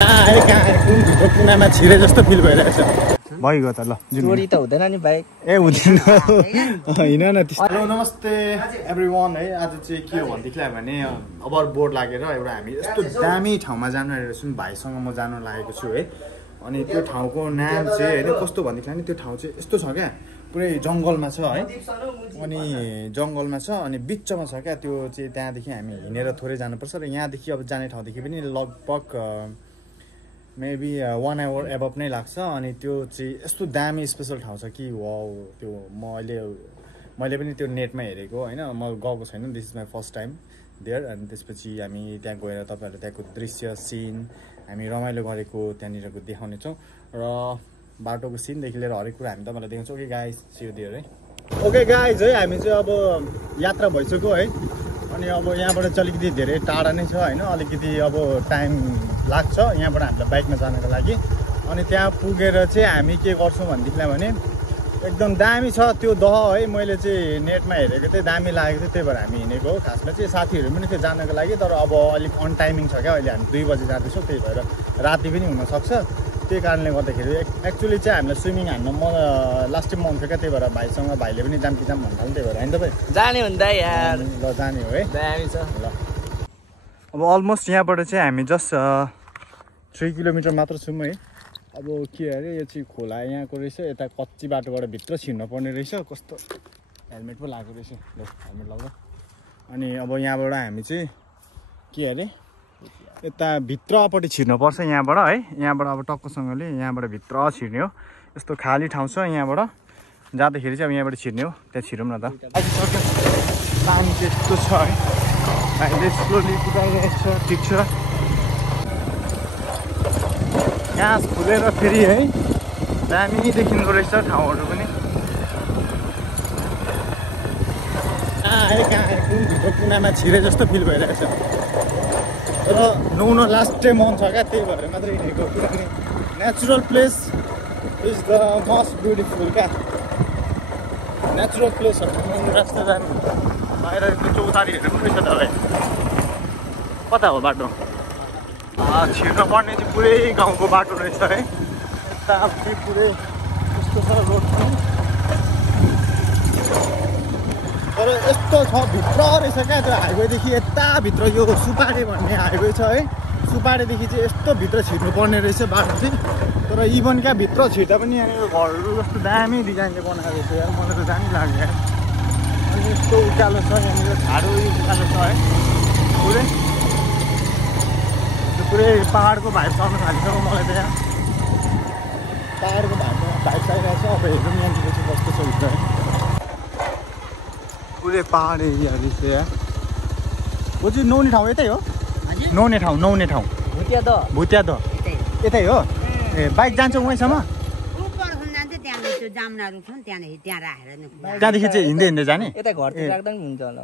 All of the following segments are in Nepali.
कुनामा छिरे जस्तो फिल भइरहेछ भइगयो त ल चोरी त हुँदैन नि बाइक ए हुँदैन हैन न त्यस्तो। हेलो नमस्ते एभ्रीवन है। आज चाहिँ के हो भन्देखिलाई भने ओभर बोर्ड लागेर एउटा हामी यस्तो दामी ठाउँमा जानु आएको छौँ। भाइसँग म जानु लागेको छु है। अनि त्यो ठाउँको नाम चाहिँ हैन कस्तो भन्देखिलाई नि त्यो ठाउँ चाहिँ यस्तो छ क्या, पुरै जङ्गलमा छ है। अनि जङ्गलमा छ अनि बिचमा छ क्या त्यो चाहिँ। त्यहाँदेखि हामी हिँडेर थोरै जानुपर्छ र यहाँदेखि अब जाने ठाउँदेखि पनि लगभग मेबी 1 आवर एबभ नै लाग्छ। अनि त्यो चाहिँ यस्तो दामी स्पेसल ठाउँ छ कि वाउ। त्यो मैले पनि त्यो नेटमा हेरेको होइन, म गएको छैन। This is my first time there. अनि त्यसपछि हामी त्यहाँ गएर तपाईँहरूलाई त्यहाँको दृश्य सिन हामी रमाइलो गरेको त्यहाँनिरको देखाउनेछौँ र बाटोको सिनदेखि लिएर हरेक कुरा हामी तपाईँलाई देखाउँछौँ। Okay guys, see you there है। ओके गाइज है, हामी चाहिँ अब यात्रा भइसक्यो है। अनि अब यहाँबाट चाहिँ अलिकति धेरै टाढा नै छ होइन, अलिकति अब टाइम लाग्छ यहाँबाट हामीलाई बाइकमा जानको लागि। अनि त्यहाँ पुगेर चाहिँ हामी के गर्छौँ भनेदेखिलाई भने एकदम दामी छ त्यो दह है। मैले चाहिँ नेटमा हेरेको थिएँ, दामी लागेको थियो, त्यही भएर हामी हिँडेको हो। खासमा चाहिँ साथीहरू पनि थियो जानको लागि, तर अब अलिक अन टाइमिङ छ क्या। अहिले हामी 2 बजी जाँदैछौँ, त्यही भएर राति पनि हुनसक्छ। त्यही कारणले गर्दाखेरि एक्चुअली चाहिँ हामीलाई स्विमिङ हान्न लास्ट टाइम मन थियो क्या, त्यही भएर भाइसँग भाइले पनि जाम कि जाम भन्नु त्यही भएर होइन तपाईँ जाने हुँदा यार ल जाने हो है। दामी छ ल अब अलमोस्ट यहाँबाट चाहिँ हामी जस्ट 3 किलोमिटर मात्र छौँ है। अब के अरे यो चाहिँ खोला यहाँको रहेछ, यता कच्ची बाटोबाट भित्र छिर्न पर्ने रहेछ। कस्तो हेलमेट पो लगाएको रहेछ, ल हेलमेट लगाउँदा। अनि अब यहाँबाट हामी चाहिँ के अरे यता भित्रपट्टि छिर्नुपर्छ यहाँबाट है। यहाँबाट अब टक्कसँगले यहाँबाट भित्र छिर्ने हो। यस्तो खाली ठाउँ छ, यहाँबाट जाँदाखेरि चाहिँ अब यहाँबाट छिर्ने हो। त्यहाँ छिरौँ न त। पानी चाहिँ यस्तो छ है, अहिले स्लोली कुदाइरहेको छ। ठिक छ, घाँस फुलेर फेरि है दामी देखिँदो रहेछ ठाउँहरू पनि। भित्र कुनामा छिरे जस्तो फिल भइरहेछ र नुहाउन लास्टै मन छ क्या, त्यही भएर मात्रै हिँडेको। किनभने natural place is the most beautiful क्या। नेचुरल प्लेसहरू रास्ता जानु बाहिर चौतारीहरू पनि रहेछ तपाईँ। कता हो बाटो? छिर्न पर्ने चाहिँ पुरै गाउँको बाटो रहेछ है। यता पुरै यस्तो छ रोड पनि, तर यस्तो छ भित्र रहेछ क्या त्यो हाइवेदेखि यताभित्र। यो सुपाडे भन्ने हाइवे छ है, सुपाडेदेखि चाहिँ यस्तो भित्र छिर्नु पर्ने रहेछ बाटो चाहिँ। तर इभन क्या भित्र छिर्दा पनि यहाँनिर घरहरू कस्तो दामी डिजाइनले बनाएको थियो यार, मलाई त दामी लाग्यो यार। अनि यस्तो उकालो छ यहाँनिर, झाडो उकालो छ है पुरै। पुरै पाहाडको भाइब आउन थालिसक्यो मलाई त यहाँ। पाहाडको भाइब चाहिरहेको छ। अब हेरौँ यहाँनिर चाहिँ कस्तो छ भित्र है। पुरै पाहाड एरिया रहेछ यार। वो चाहिँ नुहाउने ठाउँ यतै हो? नुहाउने ठाउँ भुटिया द यतै हो? ए बाइक जान्छ उहीँसम्म? त्यहाँदेखि चाहिँ हिँड्दै हिँड्दै जाने? यता घरतिर राख्दा पनि हुन्छ होला।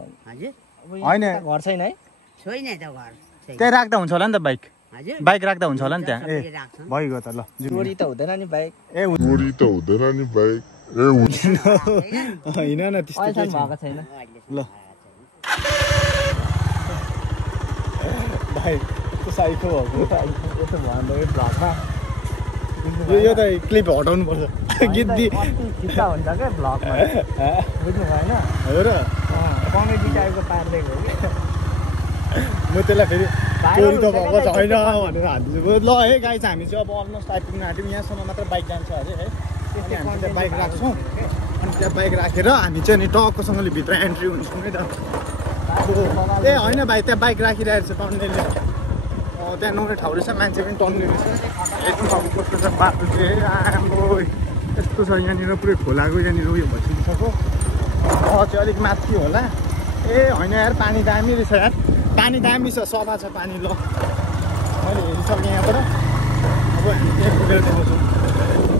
होइन घर छैन है? त्यहाँ राख्दा हुन्छ होला नि त बाइक राख्दा हुन्छ होला नि त्यहाँ। ए भइगयो त ल। चोरी त हुँदैन नि बाइक? ए चोरी त हुँदैन नि बाइक। ए हुँदैन होइन न त्यस्तो केही भएको छैन। ल भाइ त्यो साइको भएको यसो भन्दा भ्लगमा यो त क्लिप हटाउनु पर्छ। गिद्दी खिच्चा हुन्छ क्या भ्लगमा, बुझ्नु भएन हो र? कमेडी टाइपको पारिदिएको हो कि म त्यसलाई फेरि चोरी त भएको छैन भनेर हालिदिन्छु। ल है गाइस, हामी चाहिँ अब अलमोस्ट आइपुग्न आँट्यौँ। यहाँसम्म मात्र बाइक जान्छ अझै है। अनि हामी त्यहाँ बाइक राख्छौँ। अनि त्यहाँ बाइक राखेर हामी चाहिँ अनि टक्कसँगले भित्र एन्ट्री हुन्छौँ नि त। ए होइन भाइ, त्यहाँ बाइक राखिरहेको छ टन्नेलले। त्यहाँ नुहाउने ठाउँ रहेछ, मान्छे पनि टन्ने रहेछ। हेर्नु अब कस्तो छ बाटो चाहिँ राम्रो यस्तो छ। यहाँनिर पुरै खोलाको यहाँनिर उयो भइसकिसक्यो। चाहिँ अलिक माथि होला। ए होइन यार, पानी दामी रहेछ यार, पानी दामी छ, सफा छ पानी। ल मैले हेरिसकेँ यहाँबाट। अब हामी त्यहाँ पुगेर देखाउँछौँ।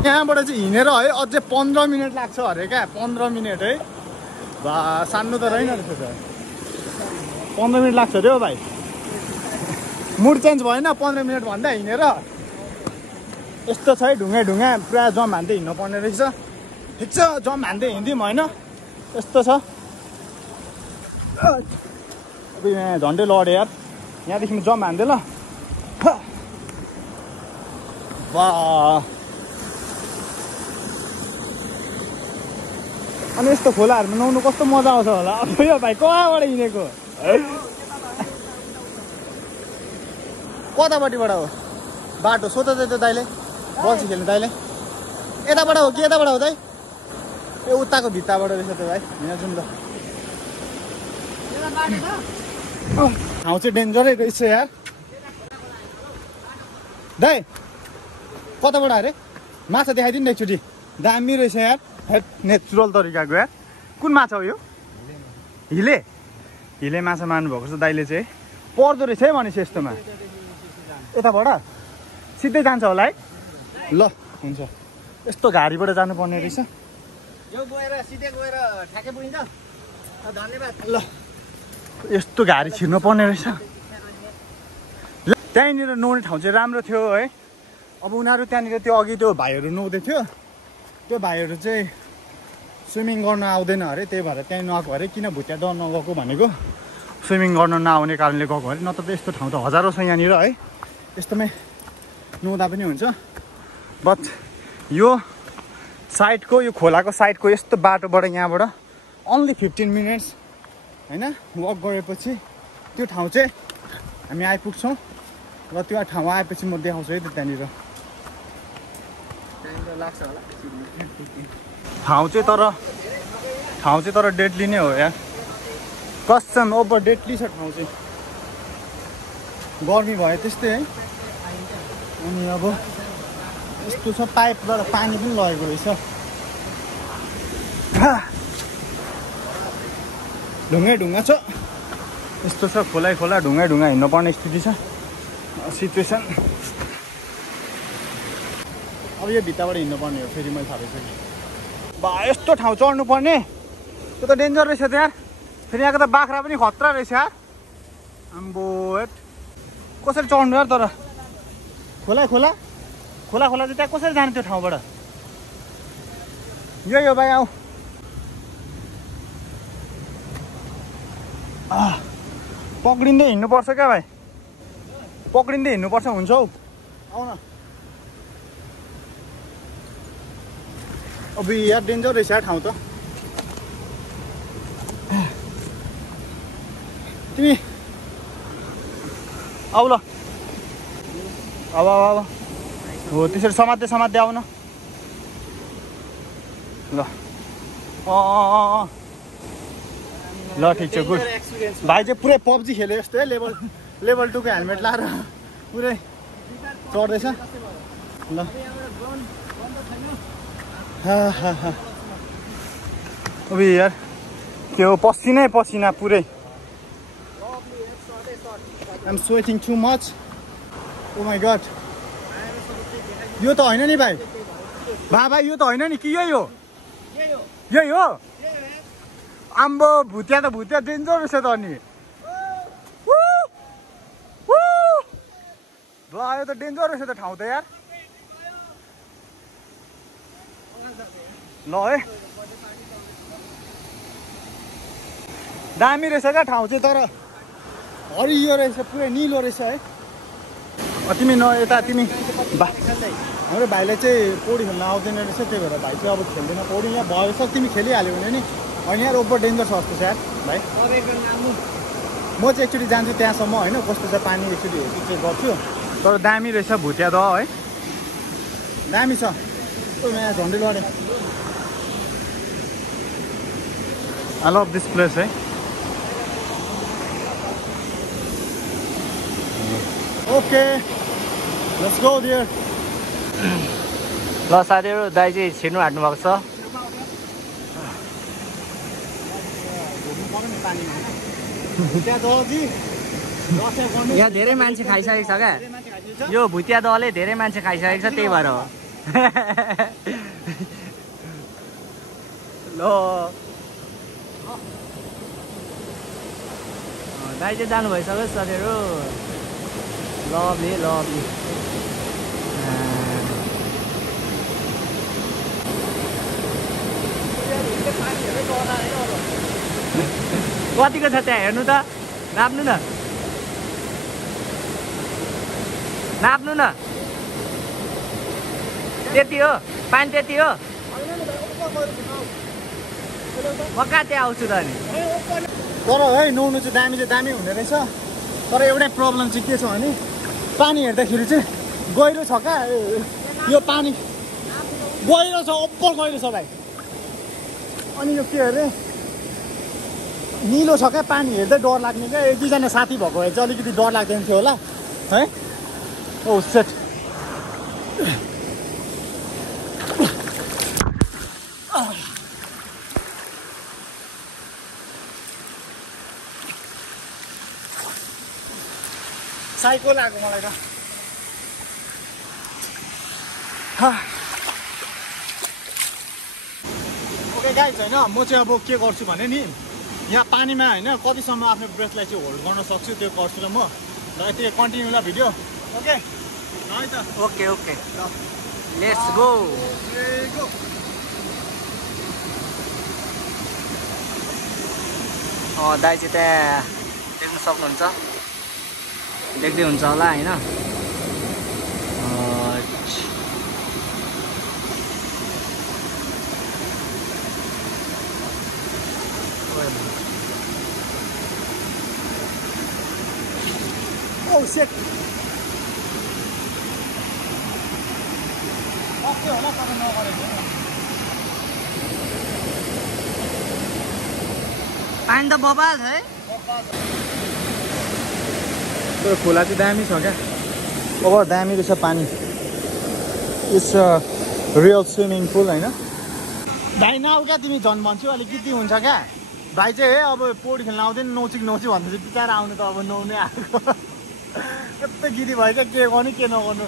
यहाँबाट चाहिँ हिँडेर है अझै 15 मिनट लाग्छ अरे क्या। 15 मिनट है बा, सानो त रहेन रहेछ त। 15 मिनट लाग्छ अरे हो भाइ। मुड चेन्ज भएन 15 मिनट भन्दा हिँडेर? यस्तो छ है, ढुङ्गा पुरा जम हान्दै हिँड्नु पर्ने रहेछ। ठिक छ, जम हान्दै हिँड्यौँ होइन, यस्तो छ। अब यहाँ झन्डै लड्यो यार, यहाँदेखि जम हान्दै ल। वाह अनि यस्तो खोलाहरूमा नुहाउनु कस्तो मजा आउँछ होला अब यो भाइ कहाँबाट हिँडेको कतापट्टिबाट हो बाटो सोध त त्यो दाइले बल्छी खेल्नु दाइले यताबाट हो कि यताबाट हो दाइ ए उताको भित्ताबाट रहेछ त्यो भाइ हिँड जाउँ ल ठाउँ चाहिँ डेन्जरै रहेछ यार दाइ कताबाट अरे माछा देखाइदिनु न एकचोटि दामी रहेछ यार नेचुरल तरिकाको यार कुन माछा हो यो हिले हिले माछा मार्नुभएको छ दाइले चाहिँ पर्दो रहेछ है भनेपछि यस्तोमा यताबाट सिधै जान्छ होला है ल हुन्छ यस्तो घारीबाट जानुपर्ने रहेछ यो गएर सिधै गएर ठ्याक्कै पुगिन्छ धन्यवाद ल यस्तो घारी छिर्नु पर्ने रहेछ त्यहीँनिर नुहाउने ठाउँ चाहिँ राम्रो थियो है अब उनीहरू त्यहाँनिर त्यो अघि त्यो भाइहरू नुहाउँदै थियो त्यो भाइहरू चाहिँ स्विमिङ गर्न आउँदैन अरे त्यही भएर त्यहीँ नआएको अरे किन भुटिया डर नगएको भनेको स्विमिङ गर्न नआउने कारणले गएको अरे नत्र त यस्तो ठाउँ त हजारौँ छ यहाँनिर है यस्तोमै नुहाउँदा पनि हुन्छ बट यो साइडको यो खोलाको साइडको यस्तो बाटोबाट यहाँबाट ओन्ली 15 मिनट्स होइन वक गरेपछि त्यो ठाउँ चाहिँ हामी आइपुग्छौँ र त्यो ठाउँ आएपछि म देखाउँछु है त त्यहाँनिर लाग्छ होला ठाउँ चाहिँ तर डेडली नै हो यार कसम ओभर डेडली छ ठाउँ चाहिँ गर्मी भयो त्यस्तै है अनि अब यस्तो छ पाइपबाट पानी पनि लगेको रहेछ ढुङ्गै ढुङ्गा छ यस्तो छ खोलै खोला ढुङ्गै ढुङ्गा हिँड्नुपर्ने स्थिति छ सिचुएसन अब यो भित्ताबाट हिँड्नुपर्ने हो फेरि मैले थाहा पाइसकेँ बा यस्तो ठाउँ चढ्नु पर्ने त्यो त डेन्जर रहेछ त यार फेरि यहाँको त बाख्रा पनि खतरा रहेछ यार आम्बो कसरी चढ्नु यार तर खोला खोला खोला खोला चाहिँ त्यहाँ कसरी जाने त्यो ठाउँबाट यही हो भाइ आऊ पक्रिँदै हिँड्नुपर्छ क्या भाइ पक्रिँदै हिँड्नुपर्छ हुन्छ हौ आऊ न अब यार डेन्जर रहेछ यार ठाउँ त तिमी आऊ ल अब हो त्यसरी समात्दै आऊ न ल ल ठिक छ गुड भाइ चाहिँ पुरै पब्जी खेल्यो यस्तो है लेभल 2 को हेलमेट लाएर पुरै चढ्दैछ ल अब यार के हो पसिना पुरै I'm sweating too much. Oh my god. यो त होइन नि भाइ बाबा यो त होइन नि कि यही हो यही हो आम्बो भुतिया त भुतिया डेन्जर रहेछ त अनि ल यो त डेन्जर रहेछ त ठाउँ त यार ल है दामी रहेछ क्या ठाउँ चाहिँ तर हरियो रहेछ पुरै निलो रहेछ है तिमी यता तिमी हाम्रो भाइलाई चाहिँ पौडी खेल्न आउँदैन रहेछ त्यही भएर भाइ चाहिँ अब खेल्दैन पौडी यहाँ भएछ तिमी खेलिहाल्यो भने नि अनि यहाँ ओभर डेन्जर छ जस्तो छ यार भाइ म चाहिँ एकचोटि जान्छु त्यहाँसम्म होइन कस्तो छ पानी एकचोटि चेक गर्छु तर दामी रहेछ भुटिया त है दामी छ यहाँ झन्डै लडे आई लभ दिस प्लेस है ओके लेट्स गो देयर ल साथीहरू दाइ चाहिँ छिर्नु हाट्नु भएको छ यहाँ धेरै मान्छे खाइसकेको छ क्या यो भुतिया दहले धेरै मान्छे खाइसकेको छ त्यही भएर हो ल दाइ चाहिँ जानु भइसक्यो साथीहरू लभली कतिको छ त्यहाँ हेर्नु त नाप्नु न त्यति हो पानी त्यति हो म कहाँ त्यहाँ आउँछु त नि तर है नुहाउनु चाहिँ दामी हुने रहेछ तर एउटै प्रब्लम चाहिँ के छ भने पानी हेर्दाखेरि चाहिँ गहिरो छ क्या यो पानी गहिरो छ ओभर गहिरो छ भाइ अनि यो के अरे निलो छ क्या पानी हेर्दै डर लाग्ने क्या एक दुईजना साथी भएको भए चाहिँ अलिकति डर लाग्दैन थियो होला है ओ सेट साइको लाग्यो मलाई त ओके गाइज होइन म चाहिँ अब के गर्छु भने नि यहाँ पानीमा होइन कतिसम्म आफ्नो ब्रेथलाई चाहिँ होल्ड गर्न सक्छु त्यो गर्छु ल म ल यति कन्टिन्यू ल भिडियो ओके है त ओके ओके लेट्स गो दाइ चाहिँ त्यहाँ देख्न सक्नुहुन्छ देख्दै हुन्छ होला होइन Oh shit. ओके होला तर नगरेको पानी त बबाल है तर खोला चाहिँ दामी छ क्या ओभर दामी रहेछ पानी इट्स रियल स्विमिङ पुल होइन भाइ नआउ क्या तिमी झन् भन्छु अलिकति हुन्छ क्या भाइ चाहिँ है अब पौडी खेल्न आउँदैन नौची भन्दा चाहिँ बिचरा आउनु त अब नुहाउनै आएको कस्तो गिरी भयो क्या के गर्नु के नगर्नु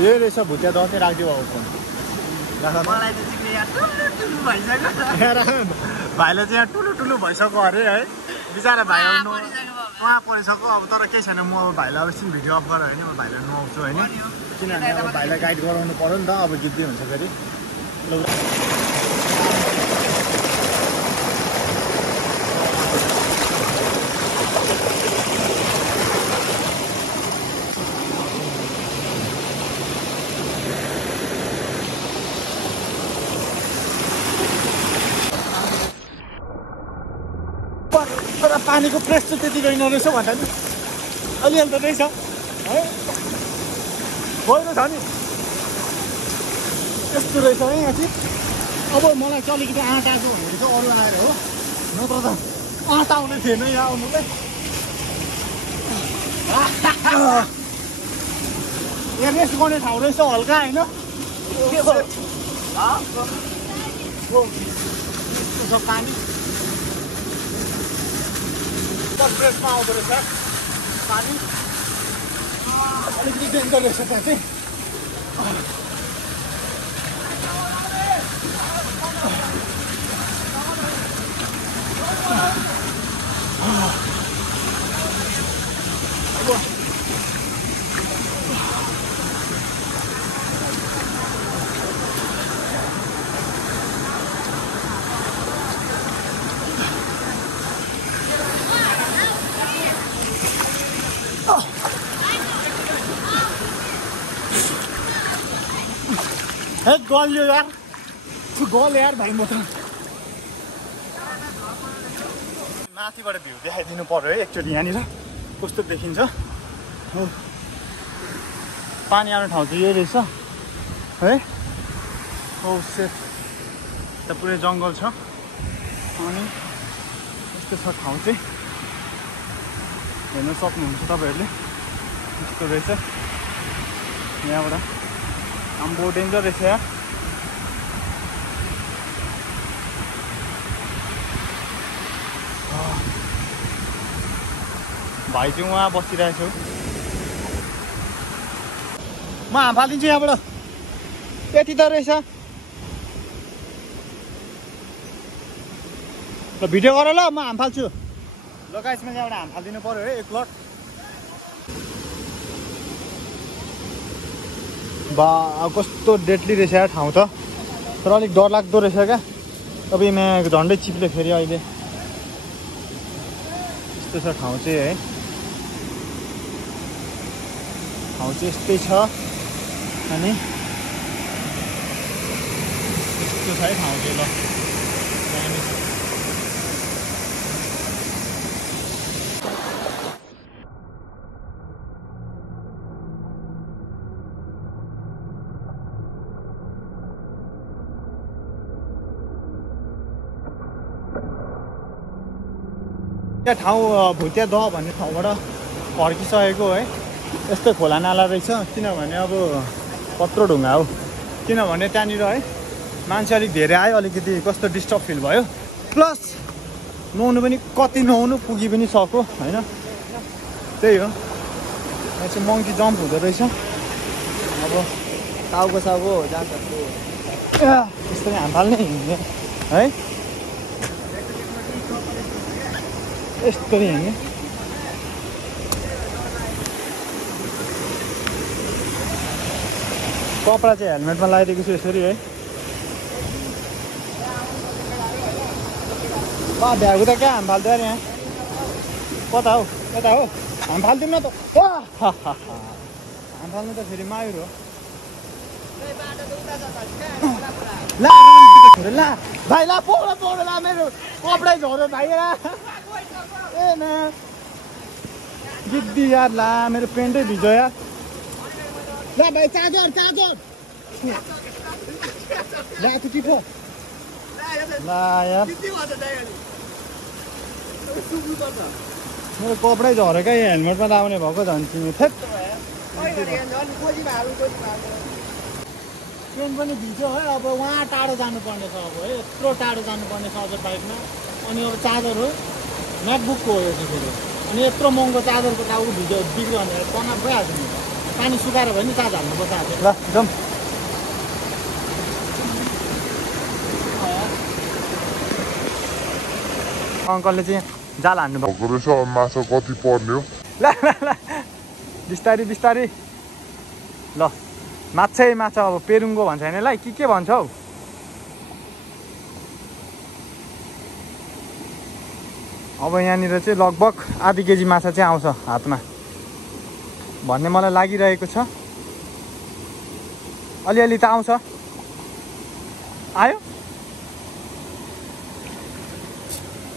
यही रहेछ भुतिया दसैँ राखिदियो अब फोन मलाई त चिक्ने यहाँ ठुलो भइसक्यो भाइलाई चाहिँ यहाँ ठुलो भइसक्यो अरे है बिचरा भाइ कहाँ परिसक्यो अब तर केही छैन म अब भाइलाई अब एकछिन भिडियो अफ गरेर होइन म भाइलाई नुहाउँछु होइन किनभने अब भाइलाई गाइड गराउनु पऱ्यो नि त अब गिद्दै हुन्छ फेरि तर पानीको प्रेस चाहिँ त्यति गइ नरहेछ भन्दा नि अलिअलि त रहेछ है गहिरो छ नि यस्तो रहेछ है यहाँ चाहिँ अब मलाई चाहिँ अलिकति आँट आएको भनेको चाहिँ अरू आएर हो नत्र त आँट आउने थिएन यहाँ आउनुलाई यहाँ रेस्ट गर्ने ठाउँ रहेछ हल्का होइन यस्तो छ पानी प्रेसमा आउँदो रहेछ पानी अलिकति डेन्जर रहेछ त्यहाँ चाहिँ हे गल्यो यार भाइ म त माथिबाट भ्यू देखाइदिनु पर्यो है एकचोटि यहाँनिर कस्तो देखिन्छ पानी आउने ठाउँ चाहिँ यही रहेछ है ओ सेट त पुरै जङ्गल छ अनि यस्तो छ ठाउँ चाहिँ हेर्न सक्नुहुन्छ तपाईँहरूले यस्तो रहेछ यहाँबाट आम्बो डेन्जर रहेछ यार भाइ चाहिँ उहाँ बसिरहेको छु म हाम फालिदिन्छु यहाँबाट यति त रहेछ ल भिडियो गर ल म हाम फाल्छु ल गाइसमा यहाँबाट हाम फालिदिनु पर्यो है एक लट बा कस्तो डेडली रहेछ यार ठाउँ त तर अलिक डर लाग्दो रहेछ क्या अब यहाँ झन्डै चिप्ले फेरि अहिले यस्तो छ ठाउँ चाहिँ है ठाउँ चाहिँ यस्तै छ अनि यस्तो छ है ठाउँ चाहिँ ल दामी छ। यहाँ ठाउँ भुटिया दह भन्ने ठाउँबाट फर्किसकेको है। यस्तै खोला नाला रहेछ किनभने अब कत्रो ढुङ्गा हो किनभने त्यहाँनिर है मान्छे अलिक धेरै आयो अलिकति कस्तो डिस्टर्ब फिल भयो प्लस नुहाउनु पनि कति नुहाउनु पुगी पनि सक्यो होइन त्यही हो। यहाँ चाहिँ मङ्की जम्प हुँदो रहेछ अब टाउको साउको जान्छ त्यस्तै हामफाल्ने हिँड्ने है यस्तो हिँड्ने कपडा चाहिँ हेलमेटमा लगाइदिएको छु यसरी है। भ्यागु त क्या हाम फाल्थ्यो अरे यहाँ कता हो हाम फाल्थ्यौँ न त हाम फाल्नु त फेरि मायुर हो। ला भाइ ला पौडा ला मेरो कपडै झोरो भाइ ए न गिद्दी यार ला मेरो पेन्टै भिज्यो यार। ला भाइ चार्जर ला तु कि पो ला यार मेरो कपडै झऱ्यो क्या हेलमेटमा लाउने भएको झन् तिमी थेट ट्रेन पनि भिज्यो है। अब वहाँ टाढो जानुपर्ने छ अब है यत्रो टाढो जानुपर्ने छ अझ बाइकमा अनि अब चार्जर हो म्याकबुकको हो यो चाहिँ फेरि अनि यत्रो महँगो चार्जरको टाउको भिज्यो बिग्रियो भनेर तनाव भइहाल्छ नि पानी सुकाएर भयो नि चार्ज हाल्नुपर्छ आज ल जाउँ। अङ्कलले चाहिँ जाल हान्नु भएको रहेछ माछा कति पर्ने हो ल बिस्तारी ल माछा अब पेरुङ्गो भन्छ होइन यसलाई के भन्छ हौ अब यहाँनिर चाहिँ लगभग आधी केजी माछा चाहिँ आउँछ हातमा भन्ने मलाई लागिरहेको छ। अलिअलि त आउँछ आयो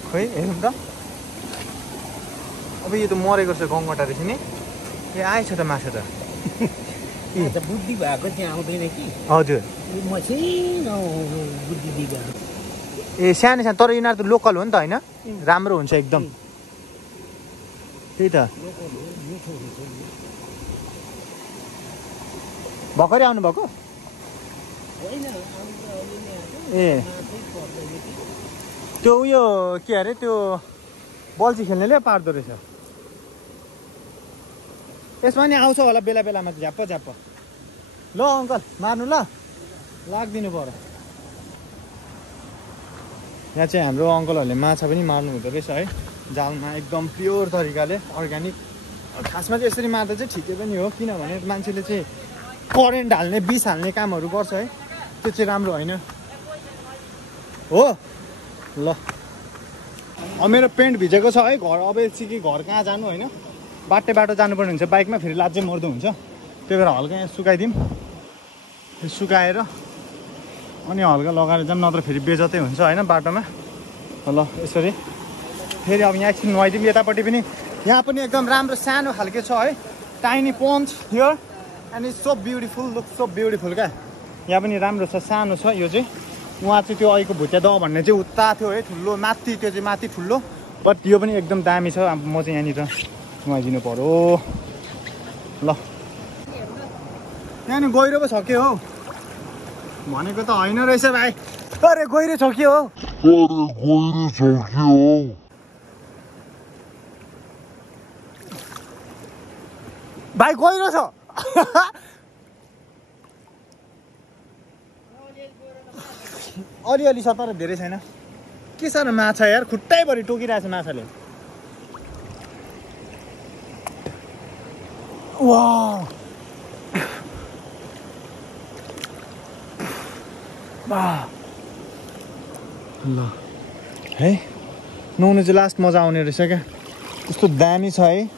खोइ हेरौँ त। अब यो त मरेको छ गङ्गटा रहेछ नि ए आएछ त माछा त बुद्धि भएको त्यहाँ आउँदैन कि हजुर बुद्धि दिएको ए सानो तर यिनीहरू त लोकल हो नि त होइन राम्रो हुन्छ एकदम त्यही त भर्खरै आउनुभएको ए त्यो उयो के अरे त्यो बल्छी खेल्नेले पार्दो रहेछ यसमा नि आउँछ होला बेला बेलामा झ्याप्प ल अङ्कल मार्नु ल लाग्दिनु पर्यो। यहाँ चाहिँ हाम्रो अङ्कलहरूले माछा पनि मार्नु हुँदो रहेछ है जालमा एकदम प्योर तरिकाले अर्ग्यानिक। खासमा चाहिँ यसरी मार्दा चाहिँ ठिकै पनि हो किनभने मान्छेले चाहिँ करेन्ट हाल्ने विष हाल्ने कामहरू गर्छ है त्यो चाहिँ राम्रो होइन हो। ल अब मेरो पेन्ट भिजेको छ है घर अब एकछिन कि घर कहाँ जानु होइन बाटो जानुपर्ने हुन्छ बाइकमा फेरि लाज चाहिँ मर्दो हुन्छ त्यही भएर हल्का यहाँ सुकाइदिउँ सुकाएर अनि हल्का लगाएर जाऊँ नत्र फेरि बेजतै हुन्छ होइन बाटोमा। ल यसरी फेरि अब यहाँ एकछिन नुहाइदिउँ यतापट्टि पनि यहाँ पनि एकदम राम्रो सानो खालके छ है tiny pond here and it's so beautiful look so beautiful क्या यहाँ पनि राम्रो छ सानो छ यो चाहिँ उहाँ चाहिँ त्यो अहिलेको भुटिया दह भन्ने चाहिँ उता थियो है ठुलो माथि त्यो चाहिँ माथि ठुलो बट यो पनि एकदम दामी छ। अब म चाहिँ यहाँनिर नुहाइदिनु पर्यो ल यहाँनिर गहिरो पो छ के हो भनेको त होइन रहेछ भाइ अरे गहिरो छ के हो भाइ गहिरो छ अलिअलि छ तर धेरै छैन के साह्रो माछा यार खुट्टैभरि टोकिरहेछ माछाले वाह ल है नुहाउनु चाहिँ लास्ट मजा आउने रहेछ क्या कस्तो दामी छ है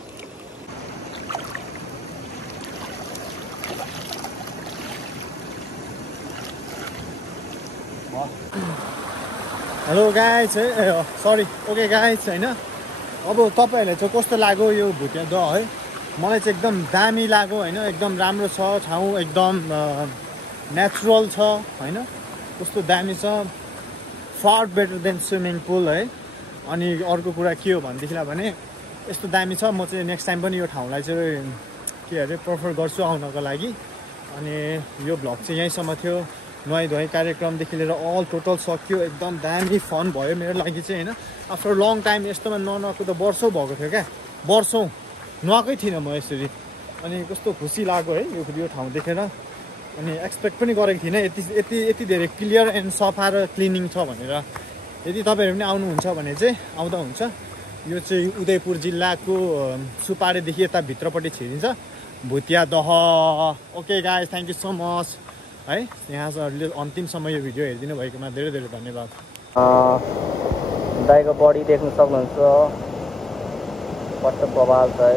हेलो गाइज है सरी ओके गाइज होइन अब तपाईँहरूलाई चाहिँ कस्तो लाग्यो यो भुटिया दह है मलाई चाहिँ एकदम दामी लाग्यो होइन एकदम राम्रो छ ठाउँ एकदम नेचुरल छ होइन कस्तो दामी छ far better than swimming pool है अनि अर्को कुरा के हो भनेदेखिलाई भने यस्तो दामी छ म चाहिँ नेक्स्ट टाइम पनि यो ठाउँलाई चाहिँ के अरे प्रिफर गर्छु आउनको लागि अनि यो भ्लग चाहिँ यहीँसम्म थियो नुहाई धुवाई कार्यक्रमदेखि लिएर अल टोटल सक्यो एकदम दामी फन भयो मेरो लागि चाहिँ होइन आफ्टर लङ टाइम यस्तोमा ननुहाएको त वर्षौँ भएको थियो क्या वर्षौँ नुहाएकै थिइनँ म यसरी अनि कस्तो खुसी लाग्यो है यो ठाउँ देखेर अनि एक्सपेक्ट पनि गरेको थिइनँ यति धेरै क्लियर एन्ड सफा र क्लिनिङ छ भनेर यदि तपाईँहरू पनि आउनुहुन्छ भने चाहिँ आउँदा हुन्छ यो चाहिँ उदयपुर जिल्लाको सुपारेदेखि यता भित्रपट्टि छिरिन्छ भुटिया दह okay guys thank you so much है यहाँहरूले अन्तिमसम्म यो भिडियो हेरिदिनु भएकोमा धेरै धेरै धन्यवाद दाइको बडी देख्न सक्नुहुन्छ कस्तो प्रभाव छ